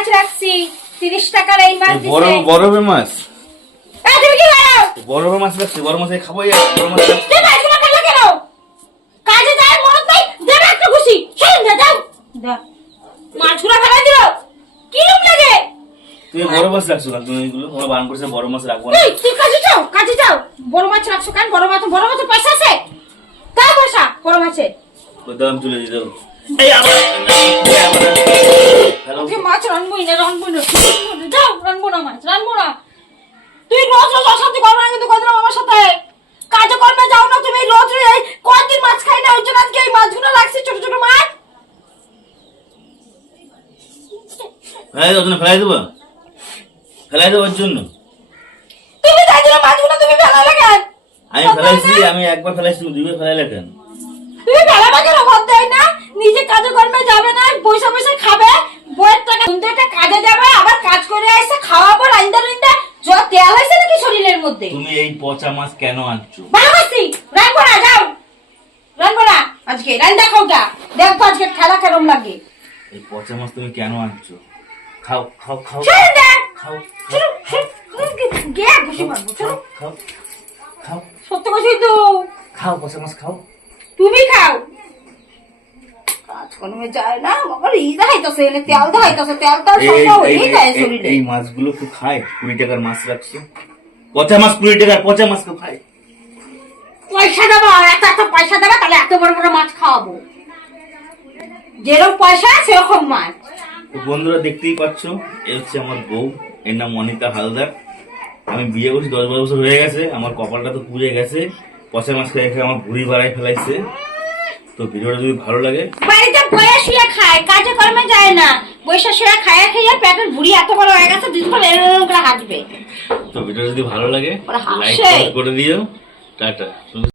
মাছ রাখছি তিরিশ টাকার এই মাছ বড় বরফের মাছ। বরফের মাছ রাখছি বড় মাছ খাব বড় মাছ তুই মাছগুলো ফেলে কেন? কাজে যায় মরদ নাই দেবে একটা খুশি। শোন যা যাও দা। মাছগুলো ফেলে দিল। কি রূপ লাগে? তুমি বড় মাছ রাখছো না তুমি এগুলো করছে বড় মাছ রাখব না। তুই কাজে যাও কাজে যাও। বড় মাছ রাখছো কেন? বড় মাছ বড় মাছের পয়সা আছে? কার পয়সা বড় ওই দাম। এই আবার হ্যালো ওকে মাছ রানবই না রানবো না যাও রানবো না মাছ রানবো না তুই রোজ রোজ অশান্তি করব না কিন্তু কদিন আমার সাথে কাজে কর্মে যাও না তুমি রোজ রোজ এই কয়েকদিন মাছ খাই না ওই জন্য আজকে এই মাছগুলো রাখছি ছোট ছোট মাছ। ফেলাই দেবো ফেলাই দেবো? ফেলাই দেবো ওর জন্য? তুমি যাই জন্য মাছগুলো তুমি ফেলালে কেন? আমি ফেলাইছি আমি একবার ফেলাইছি দুইবার ফেলাইলে কেন? তুমি ফেলাবে কেন ভাত দেয় না নিজে কাজে কর্মে যাবে না পয়সা পয়সা খাবে বইয়ের টাকা তুমি তো একটা কাজে যাবে আবার কাজ করে এসে খাওয়াবো রাইন্দা রাইন্দা জ তেল হয়েছে নাকি শরীরের মধ্যে? তুমি এই পচা মাছ কেন আনছো? বাবাসি রানবো না যাও। রানবো না আজকে রান্দা খাওটা দেখো আজকে খেলা কেরম লাগে। এই পচা মাছ তুমি কেন আনছো? খাও খাও খাও। চলো না খাও চলো গে বসে মারবো চলো খাও খাও সত্য কথাই তো। খাও পচা মাছ খাও। তুমি খাও। কাজ যায় না বাবা ই দেখাইতেছে এনে তেল দেখাইতেছে তেল তেল সব এই- যায় শরীরে। এই মাছগুলো তো খায়? কুড়ি টাকার মাছ রাখছো। পচা মাছ কুড়ি টাকার পচা মাছ তো খায়? পয়সা দেবো এত এত পয়সা দেবে তাহলে এত বড় বড় মাছ খাওয়াবো। যেরকম পয়সা সেরকম মাছ। তো বন্ধুরা দেখতেই পাচ্ছ এ হচ্ছে আমার বউ এর নাম অনিতা হালদার। আমি বিয়ে করছি দশ বারো বছর হয়ে গেছে আমার কপালটা তো পুড়ে গেছে। পচা মাছ খেয়ে খেয়ে আমার ভুড়ি বাড়াই ফেলাইছে। তো ভিডিওটা যদি ভালো লাগে বাড়িতে বয়স শুয়ে খায় কাজে কর্মে যায় না। বৈশা শুয়ে খায় খেয়ে পেটের ভুড়ি এত বড় হয়ে গেছে দুদিন পর এরকম করে হাঁটবে। তো ভিডিওটা যদি ভালো লাগে লাইক করে দিও। টাটা।